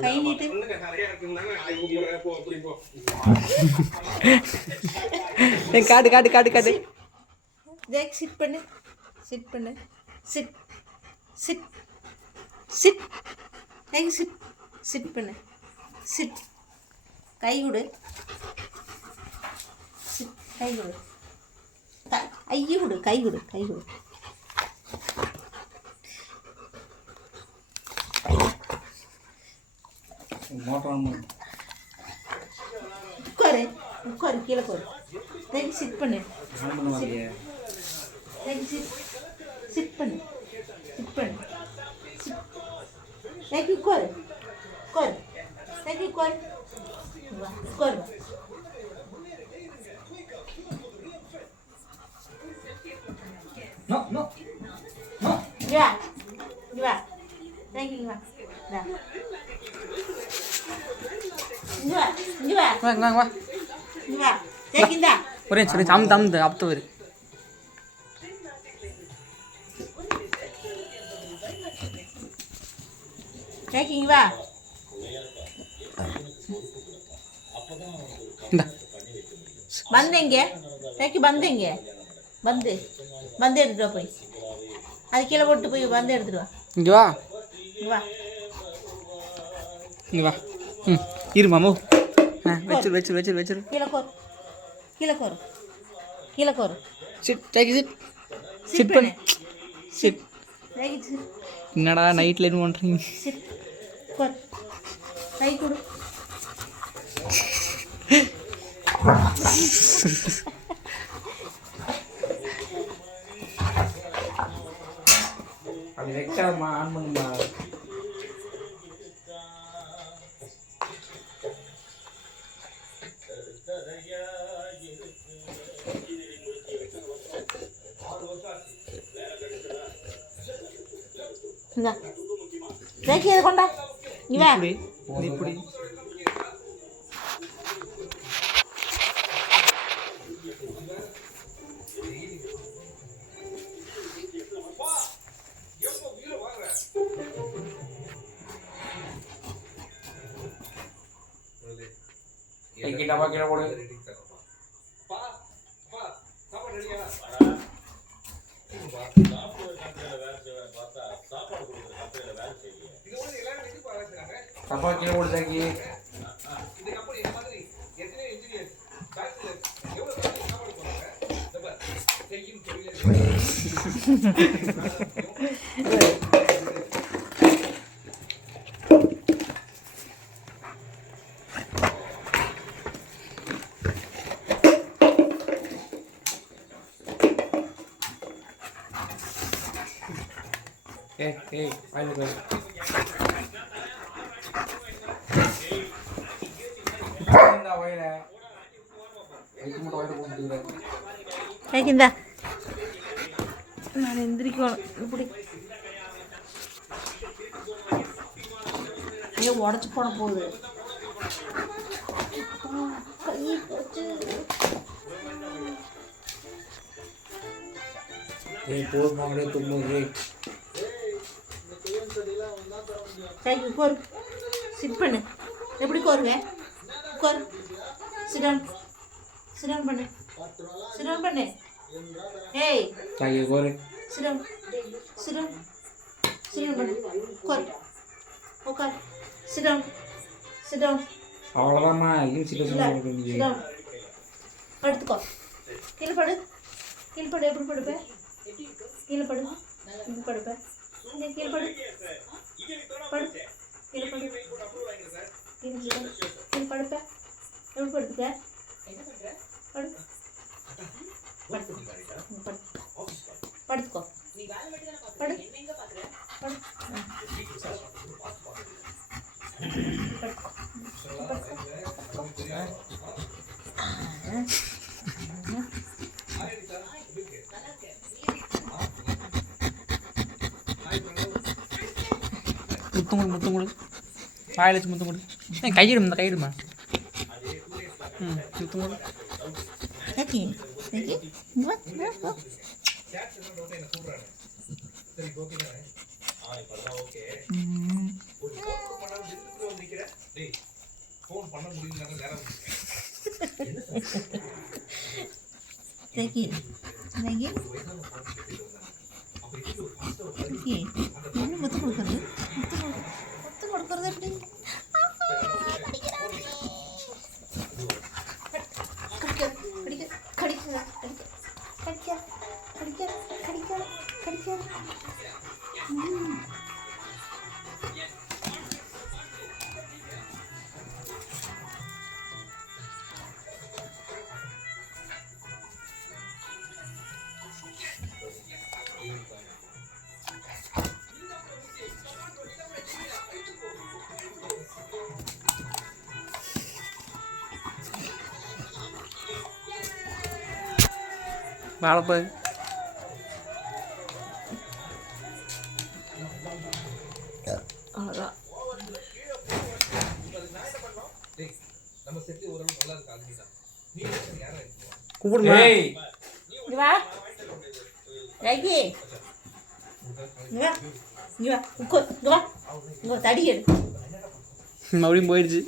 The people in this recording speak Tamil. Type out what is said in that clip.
கை நீட்டு. காட்டு காட்டு காட்டு காட்டு. ஜெக் சிட் பண்ணு. சிட் பண்ணு. Sit sit sit. ஜெக் sit. Sit பண்ணு. சிட். கை கொடு. சிட். கை கொடு. ஐயோ கொடு. கை கொடு. கை கொடு. உட்காரு. உட்காரு. கீழே உட்காரு. ஜெக் சிட் பண்ணு. ஜெக் சிட். சிட் பண்ணு. சிட் பண்ணு. சிட். ஜெக் உட்காரு. உட்காரு. ஜெக் உட்காரு. வா உட்காரு. வா. No, no. No. இங்க வா. இங்க வா. ஜெக் இங்க வா. வா. இங்க வா. இங்க வா. வாங்க வாங்க வா. இங்க வா. ஜெக் இந்தா. ஒரே சரி தம் தம் அப்பத்து வரு. ஜெக் இங்க வா. இந்த பந்து எங்க? ஜெக் பந்து எங்க? பந்து. பந்து எடுத்துட்டு வா போய். அது கீழே போட்டு போய் பந்து எடுத்துட்டு வா. இங்க வா. இங்க வா. இங்க வா. இரு மாமு. வெச்சு வெச்சு வெச்சு வெச்சு. கீழே கோர். கீழே கோர். கீழே கோர். சிட் டேக் சிட். சிட் பண்ணு. சிட். ஜெக் சிட். என்னடா நைட்ல என்ன பண்றீங்க? சிட். கோர். கை கொடு. அது வெச்சாமா ஆன் பண்ணுமா. இந்தா. ஜெக் இதை கொண்டா. நீ வா. இப்படி இப்படி. டப்பா கீழே போடு. டப்பா கீழே போடு ஜாக்கி. ஏய் வாயில போய். இந்த வாயில. ஐக்கு மட்டும் வாயில போட்டுடுற. ஜெக் இந்தா. நான் எந்திரிக்கணும். இப்படி. ஐயோ உடச்சி போட போகுது. கை போச்சு. ஏய் போதுமா அப்படியே தும்முது. ஜெக் கோர். சிட் பண்ணு. எப்படி கோருங்க? கோர். Sit down. சிட் டவுன் பண்ணு. சிட் டவுன் பண்ணு. ஏய் ஜாக்கி கோரு. Sit down. Sit down. Sit down பண்ணு. கோர். உட்கார். Sit down. Sit down. அவ்வளோதாம்மா. ஐயோ சில சிட் டவுன். படுத்துக்கோ. கீழே படு. கீழே படு. எப்படி படுப்ப? கீழே படு. எப்படி படுப்ப? இங்கே கீழே படு. படு. கீழே படு. கீழே படுப்ப. எப்படி படுத்துக்க? படு. படுத்துக்கோ. படு. படு. முத்தம் கொடு முத்தம் கொடு. வாயில் வச்சு முத்தம் கொடு. கையிடுமா இந்த கையிடுமா. முத்தம் கொடு. Lagi. Lagi. Lagi. Ini betul கொடுக்கிறது. முத்து கொடுக்கிறது எப்படி? கடிக்க. வாழைப்பா அவ்வளோதான். கூப்பிடுமா இங்க வா ரகி, இங்க வா உட்கார், இங்க வா தடி எடு. மறுபடியும் போயிடுச்சு.